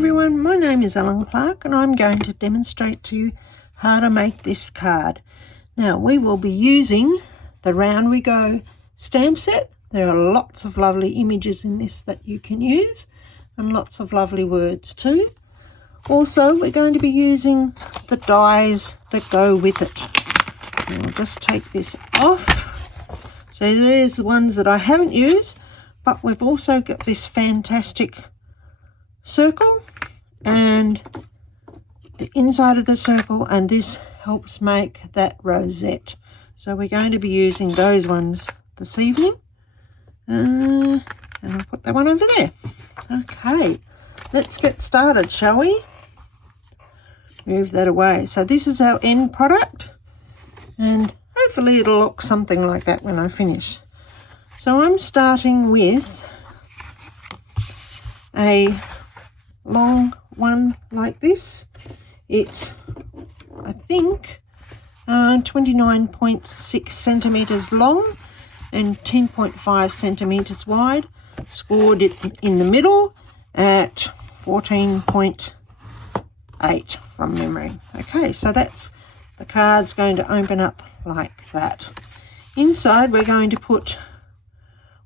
everyone, my name is Clarke and I'm going to demonstrate to you how to make this card. Now we will be using the Round We Go stamp set. There are lots of lovely images in this that you can use and lots of lovely words too. Also we're going to be using the dies that go with it. I'll just take this off. So there's the ones that I haven't used, but we've also got this fantastic circle and the inside of the circle, and this helps make that rosette. So we're going to be using those ones this evening, and I'll put that one over there. Okay, let's get started, shall we? Move that away. So this is our end product, and hopefully it'll look something like that when I finish. So I'm starting with a long one like this. It's, I think, 29.6 centimeters long and 10.5 centimeters wide. Scored it in the middle at 14.8 from memory. Okay, so that's the card's going to open up like that. Inside we're going to put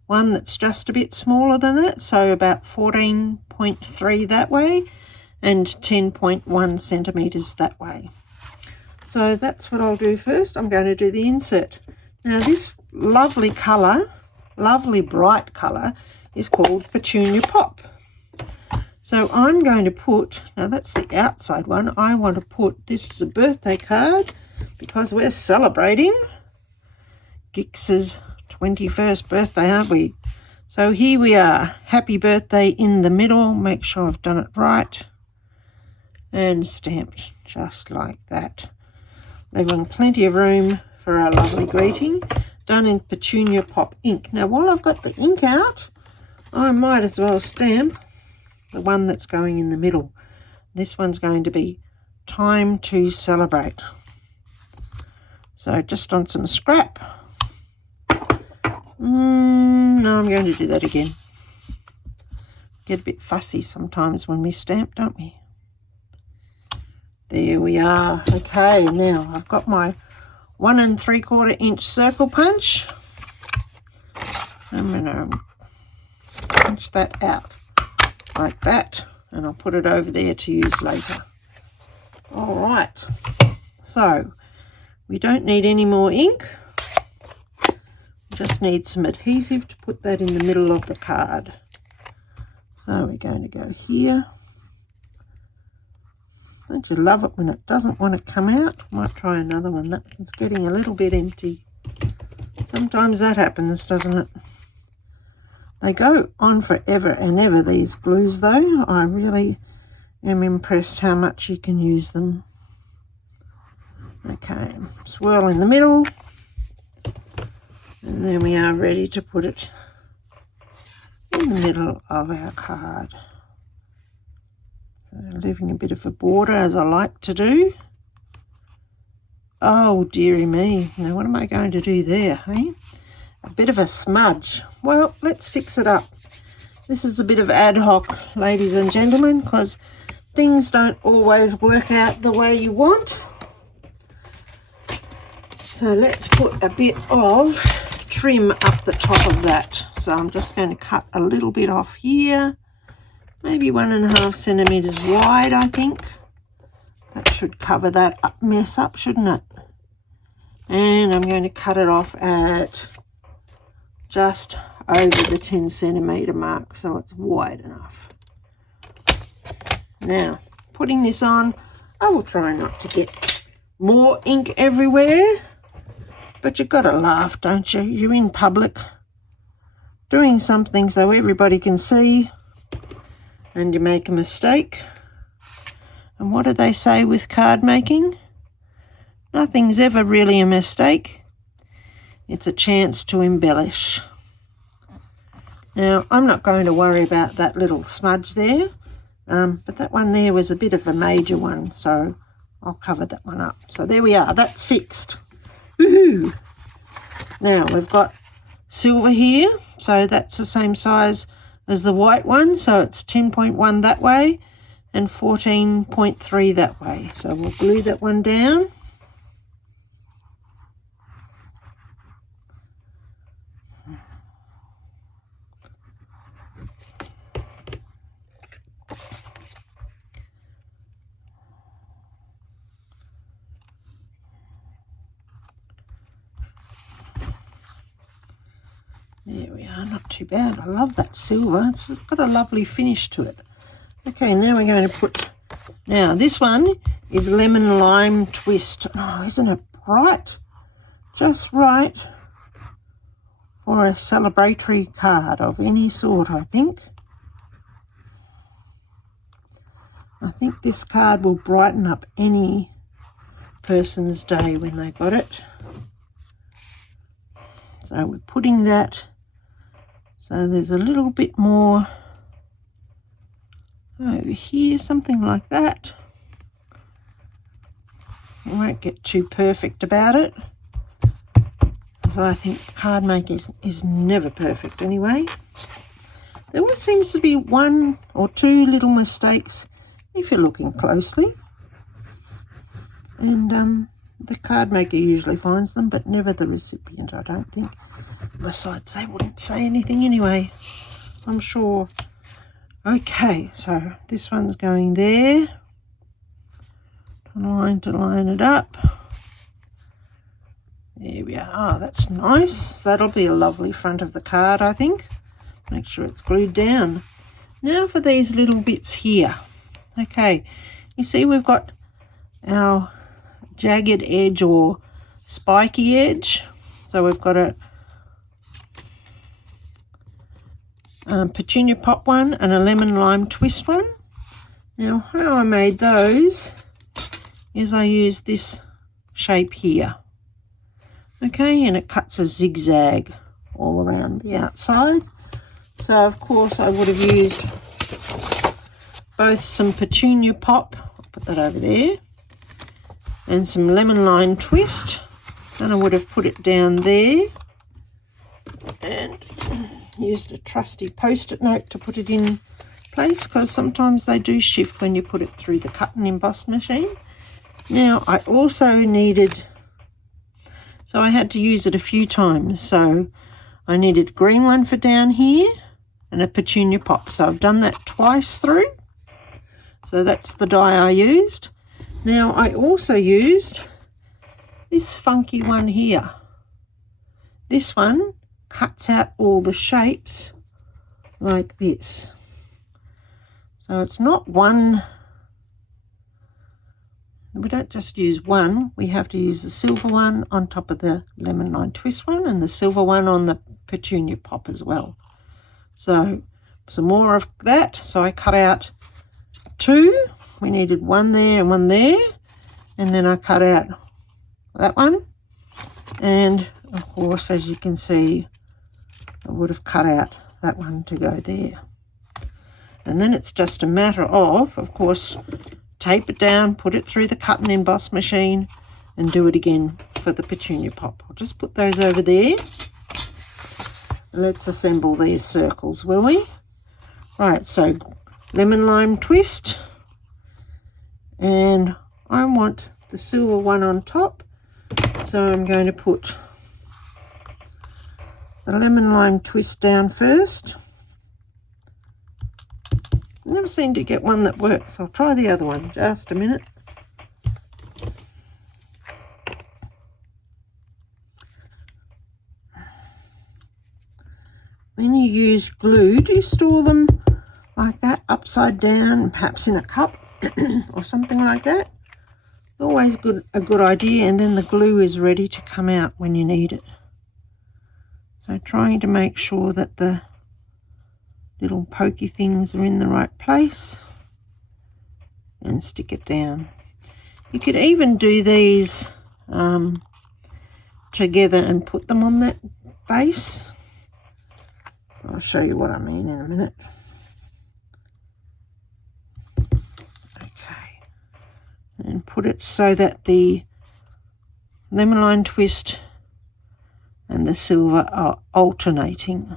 one that's just a bit smaller than that, so about 14.3 that way and 10.1 centimeters that way. So that's what I'll do first. I'm going to do the insert. Now this lovely colour, lovely bright colour, is called Petunia Pop. So I'm going to put, now that's the outside one, I want to put, this is a birthday card because we're celebrating Gix's 21st birthday, aren't we? So here we are, happy birthday in the middle. Make sure I've done it right and stamped just like that, leaving plenty of room for our lovely greeting, done in Petunia Pop ink. Now while I've got the ink out, I might as well stamp the one that's going in the middle. This one's going to be Time to Celebrate. So just on some scrap. No, I'm going to do that again. Get a bit fussy sometimes when we stamp, don't we? There we are. Okay, now I've got my 1 3/4 inch circle punch. I'm going to punch that out like that, and I'll put it over there to use later. All right, so we don't need any more ink. Just need some adhesive to put that in the middle of the card. So we're going to go here. Don't you love it when it doesn't want to come out? Might try another one. That one's getting a little bit empty. Sometimes that happens, doesn't it? They go on forever and ever, these glues though. I really am impressed how much you can use them. Okay, swirl in the middle. And then we are ready to put it in the middle of our card. So leaving a bit of a border, as I like to do. Oh dearie me, now what am I going to do there, hey? A bit of a smudge. Well, let's fix it up. This is a bit of ad hoc, ladies and gentlemen, because things don't always work out the way you want. So let's put a bit of trim up the top of that. So I'm just going to cut a little bit off here, maybe 1.5 centimeters wide. I think that should cover that mess up, shouldn't it? And I'm going to cut it off at just over the 10 centimeter mark, so it's wide enough. Now putting this on, I will try not to get more ink everywhere. But you've got to laugh, don't you? You're in public doing something so everybody can see, and you make a mistake. And what do they say with card making? Nothing's ever really a mistake. It's a chance to embellish. Now, I'm not going to worry about that little smudge there, but that one there was a bit of a major one, so I'll cover that one up. So there we are, that's fixed. Woohoo! Now we've got silver here, so that's the same size as the white one, so it's 10.1 that way and 14.3 that way. So we'll glue that one down. There we are, not too bad. I love that silver. It's got a lovely finish to it. Okay, now we're going to put, now this one is lemon lime twist. Oh, isn't it bright? Just right for a celebratory card of any sort, I think. I think this card will brighten up any person's day when they got it. So we're putting that so there's a little bit more over here, something like that. We won't get too perfect about it, because I think card making is never perfect anyway. There always seems to be one or two little mistakes if you're looking closely, and the card maker usually finds them, but never the recipient, I don't think. Besides, they wouldn't say anything anyway, I'm sure. Okay, so this one's going there. To line it up. There we are. Oh, that's nice. That'll be a lovely front of the card, I think. Make sure it's glued down. Now for these little bits here. Okay, you see we've got our jagged edge or spiky edge. So we've got a petunia pop one and a lemon lime twist one. Now how I made those is I used this shape here. Okay, and it cuts a zigzag all around the outside. So of course I would have used both some petunia pop, I'll put that over there, and some lemon lime twist, and I would have put it down there and used a trusty post-it note to put it in place, because sometimes they do shift when you put it through the cut and emboss machine. Now I also needed, so I had to use it a few times, so I needed a green one for down here and a petunia pop, so I've done that twice through. So that's the die I used. Now I also used this funky one here. This one cuts out all the shapes like this. So it's not one, we don't just use one, we have to use the silver one on top of the lemon lime twist one and the silver one on the petunia pop as well. So some more of that. So I cut out two. We needed one there and one there, and then I cut out that one, and of course as you can see I would have cut out that one to go there. And then it's just a matter of course, tape it down, put it through the cut and emboss machine, and do it again for the petunia pop. I'll just put those over there. Let's assemble these circles, will we? Right, so lemon lime twist, and I want the silver one on top, so I'm going to put the lemon lime twist down first. Never seem to get one that works. I'll try the other one, just a minute. When you use glue, do you store them like that, upside down, perhaps in a cup or something like that? Always a good idea, and then the glue is ready to come out when you need it. So trying to make sure that the little pokey things are in the right place and stick it down. You could even do these together and put them on that base. I'll show you what I mean in a minute. Okay, and put it so that the lemon lime twist and the silver are alternating.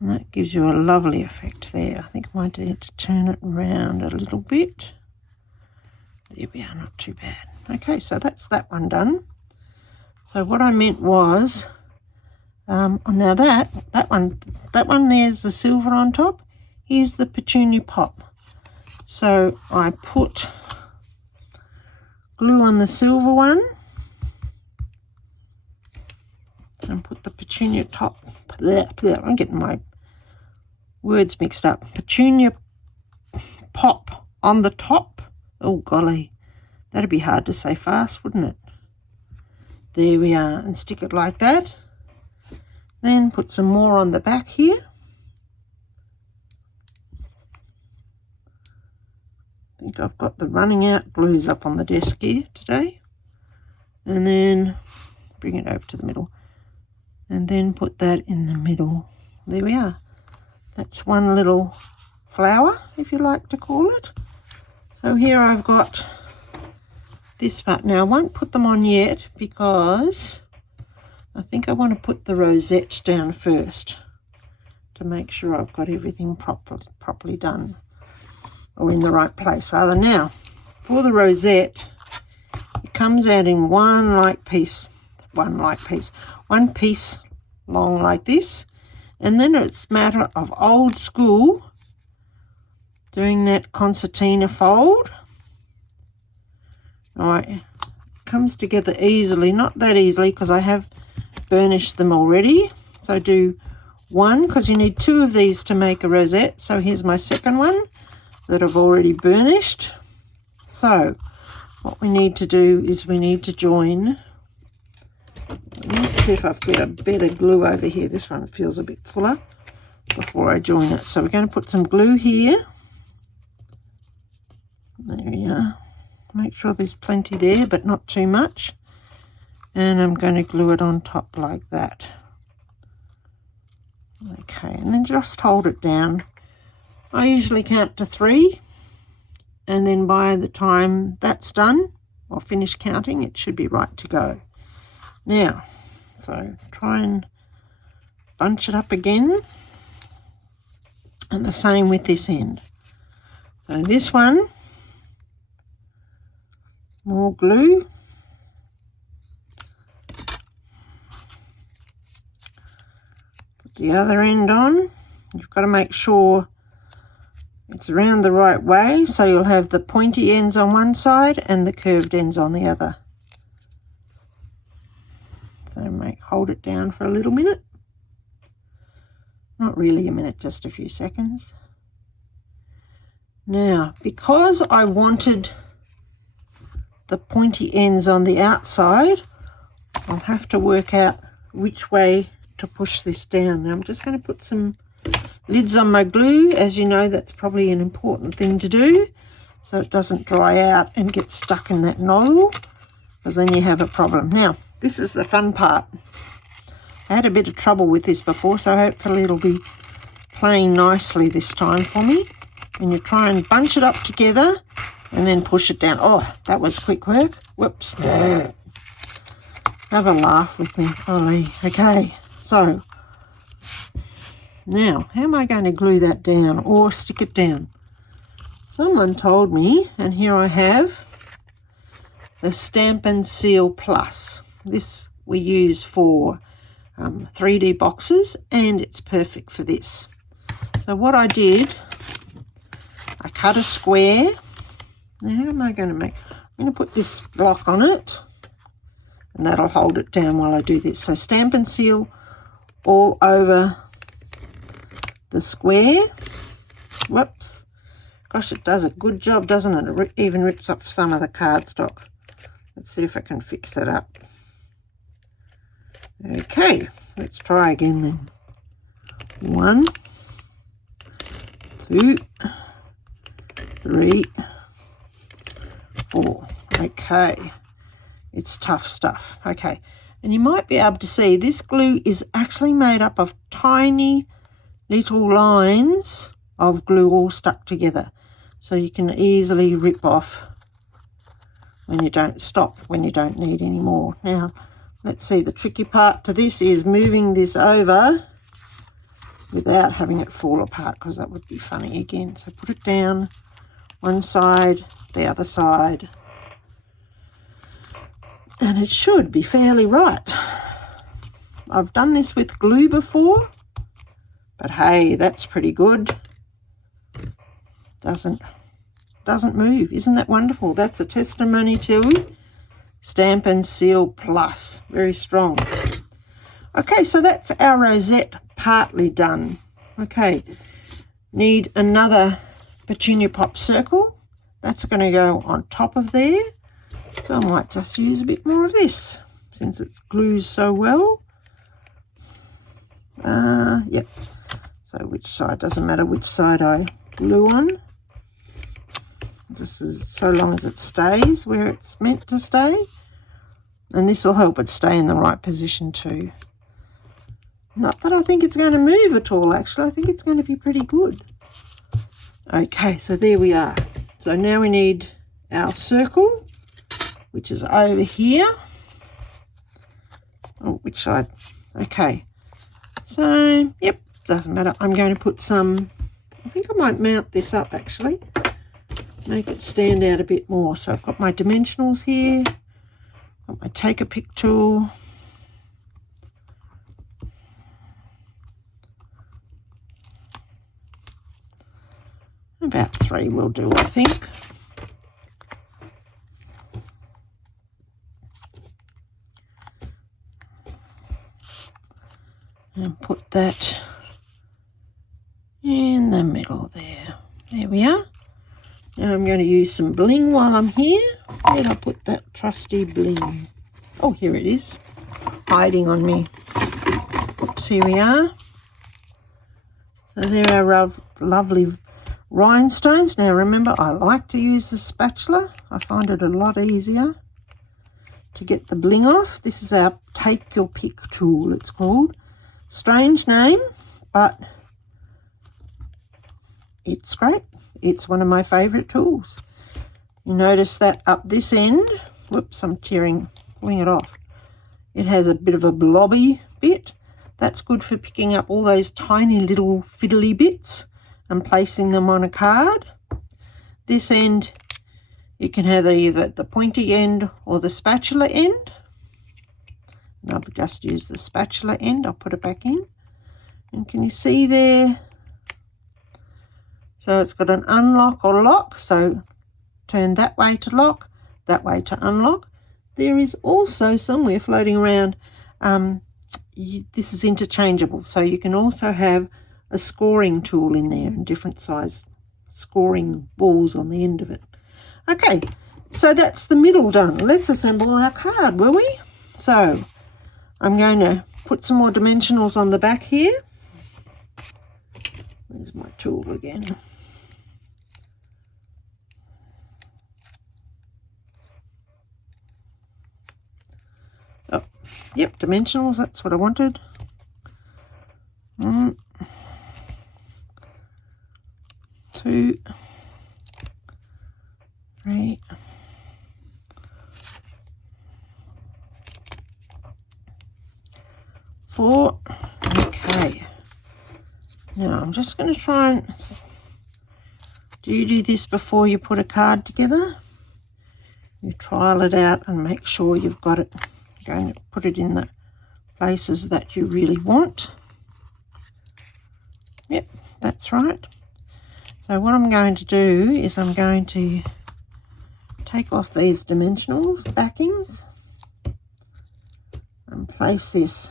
And that gives you a lovely effect there. I think I might need to turn it around a little bit. There we are, not too bad. Okay, so that's that one done. So what I meant was, now that one there's the silver on top. Here's the petunia pop. So I put glue on the silver one and put the petunia top. I'm getting my words mixed up. Petunia pop on the top. Oh golly, that'd be hard to say fast, wouldn't it? There we are, and stick it like that. Then put some more on the back here. I think I've got the running out glues up on the desk here today. And then bring it over to the middle. And then put that in the middle. There we are. That's one little flower, if you like to call it. So here I've got this part. Now I won't put them on yet because I think I want to put the rosette down first to make sure I've got everything properly done, or in the right place rather. Now for the rosette, it comes out in one piece long like this, and then it's a matter of old school doing that concertina fold. Alright, it comes together easily, not that easily because I have burnished them already. So do one, because you need two of these to make a rosette. So here's my second one that I've already burnished. So what we need to do is we need to join. Let's see if I've got a better glue over here. This one feels a bit fuller before I join it. So we're going to put some glue here. There we are. Make sure there's plenty there, but not too much. And I'm going to glue it on top like that. Okay, and then just hold it down. I usually count to 3, and then by the time that's done, or finish counting, it should be right to go. Now, so try and bunch it up again, and the same with this end. So this one, more glue. Put the other end on. You've got to make sure it's around the right way, so you'll have the pointy ends on one side and the curved ends on the other. So hold it down for a little minute. Not really a minute, just a few seconds. Now, because I wanted the pointy ends on the outside, I'll have to work out which way to push this down. Now I'm just going to put some lids on my glue. As you know, that's probably an important thing to do so it doesn't dry out and get stuck in that nozzle, because then you have a problem. Now this is the fun part. I had a bit of trouble with this before, so hopefully it'll be playing nicely this time for me. And you try and bunch it up together and then push it down. Oh, that was quick work. Whoops. Have a laugh with me, Ollie. Okay, so now how am I going to glue that down or stick it down? Someone told me, and here I have the Stampin' Seal Plus. This we use for 3D boxes, and it's perfect for this. So what I did, I cut a square. Now how am I going to make? I'm going to put this block on it, and that'll hold it down while I do this. So Stampin' Seal all over the square. Whoops. Gosh, it does a good job, doesn't it? It even rips off some of the cardstock. Let's see if I can fix that up. Okay, let's try again then. 1, 2, 3, 4. Okay, it's tough stuff. Okay, and you might be able to see this glue is actually made up of tiny little lines of glue all stuck together, so you can easily rip off when you don't need any more. Now let's see, the tricky part to this is moving this over without having it fall apart, because that would be funny again. So put it down one side, the other side, and it should be fairly right. I've done this with glue before, but hey, that's pretty good. Doesn't move. Isn't that wonderful? That's a testimony to Stampin' Seal Plus. Very strong. Okay, so that's our rosette partly done. Okay, need another petunia pop circle. That's going to go on top of there. So I might just use a bit more of this since it glues so well. Yep. So which side, doesn't matter which side I glue on. Just so long as it stays where it's meant to stay. And this will help it stay in the right position too. Not that I think it's going to move at all, actually. I think it's going to be pretty good. Okay, so there we are. So now we need our circle, which is over here. Oh, which side? Okay. So, yep, doesn't matter. I'm going to put some, I think I might mount this up actually. Make it stand out a bit more. So I've got my dimensionals here. Got my take a pick tool. About 3 will do, I think. And put that in the middle there. There we are. Now I'm going to use some bling while I'm here. Where did I put that trusty bling? Oh, here it is. Hiding on me. Oops, here we are. So there are our lovely rhinestones. Now remember, I like to use the spatula. I find it a lot easier to get the bling off. This is our take your pick tool, it's called. Strange name, but it's great. It's one of my favourite tools. You notice that up this end, whoops, I'm pulling it off. It has a bit of a blobby bit. That's good for picking up all those tiny little fiddly bits and placing them on a card. This end, you can have either the pointy end or the spatula end. And I'll just use the spatula end. I'll put it back in. And can you see there? So it's got an unlock or lock. So turn that way to lock, that way to unlock. There is also somewhere floating around, this is interchangeable. So you can also have a scoring tool in there and different size scoring balls on the end of it. Okay, so that's the middle done. Let's assemble our card, will we? So I'm going to put some more dimensionals on the back here. Where's my tool again? Oh, yep, dimensionals, that's what I wanted. 1, 2, 3, 4. Okay. Now I'm just going to try and do this before you put a card together. You trial it out and make sure you've got it. Going to put it in the places that you really want. Yep, that's right. So what I'm going to do is I'm going to take off these dimensional backings and place this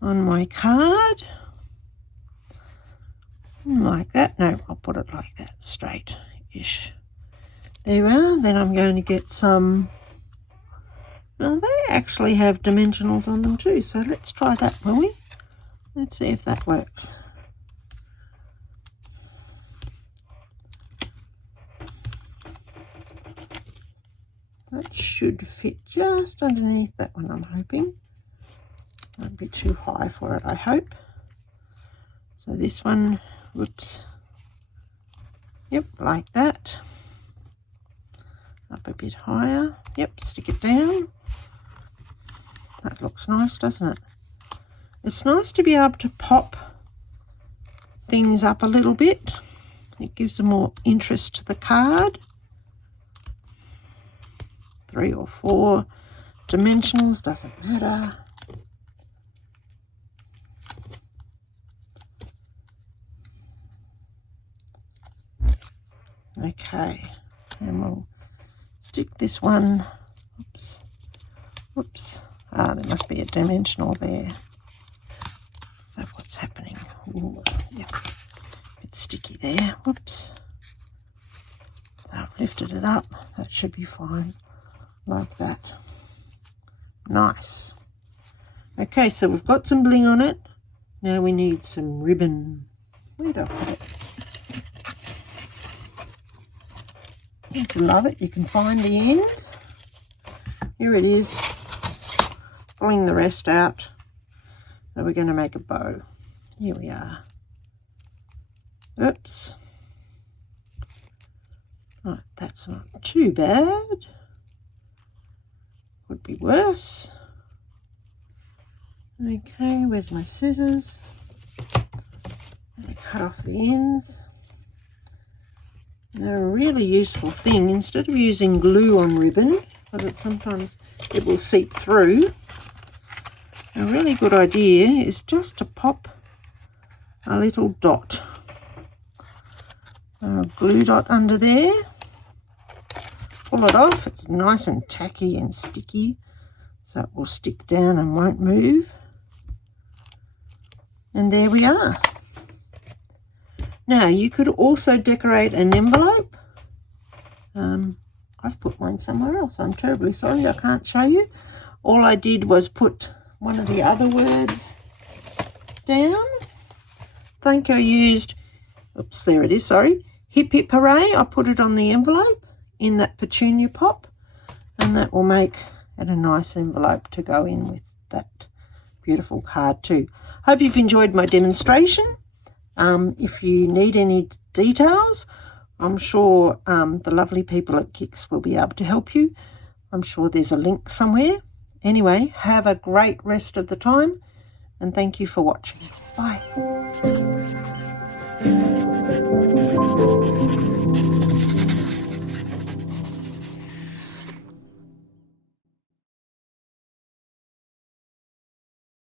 on my card. Like that. No, I'll put it like that, straight-ish. There we are. Then I'm going to get some, well, they actually have dimensionals on them too, so let's try that, will we? Let's see if that works. That should fit just underneath that one, I'm hoping. Won't be too high for it, I hope. So this one, whoops. Yep, like that. Up a bit higher. Yep, stick it down. That looks nice, doesn't it? It's nice to be able to pop things up a little bit. It gives them more interest to the card. 3 or 4 dimensionals, doesn't matter. Okay, and we'll stick this one. Oops, whoops. Ah, there must be a dimensional there. Is that what's happening? Ooh, yeah, it's sticky there. Whoops. So I've lifted it up. That should be fine, like that. Nice. Okay, so we've got some bling on it. Now we need some ribbon. Where did I put it? If you love it, you can find the end. Here it is. Pulling the rest out. So we're going to make a bow. Here we are. Oops. Right, that's not too bad. Would be worse. Okay, where's my scissors? Cut off the ends. Now, a really useful thing, instead of using glue on ribbon, but sometimes it will seep through, a really good idea is just to pop a little dot, a glue dot under there. Pull it off. It's nice and tacky and sticky, so it will stick down and won't move. And there we are. Now, you could also decorate an envelope. I've put mine somewhere else. I'm terribly sorry I can't show you. All I did was put one of the other words down. I think I used, oops, there it is, sorry. Hip hip hooray. I put it on the envelope in that petunia pop, and that will make it a nice envelope to go in with that beautiful card too. Hope you've enjoyed my demonstration. If you need any details, I'm sure the lovely people at Kix will be able to help you. I'm sure there's a link somewhere. Anyway, have a great rest of the time, and thank you for watching. Bye.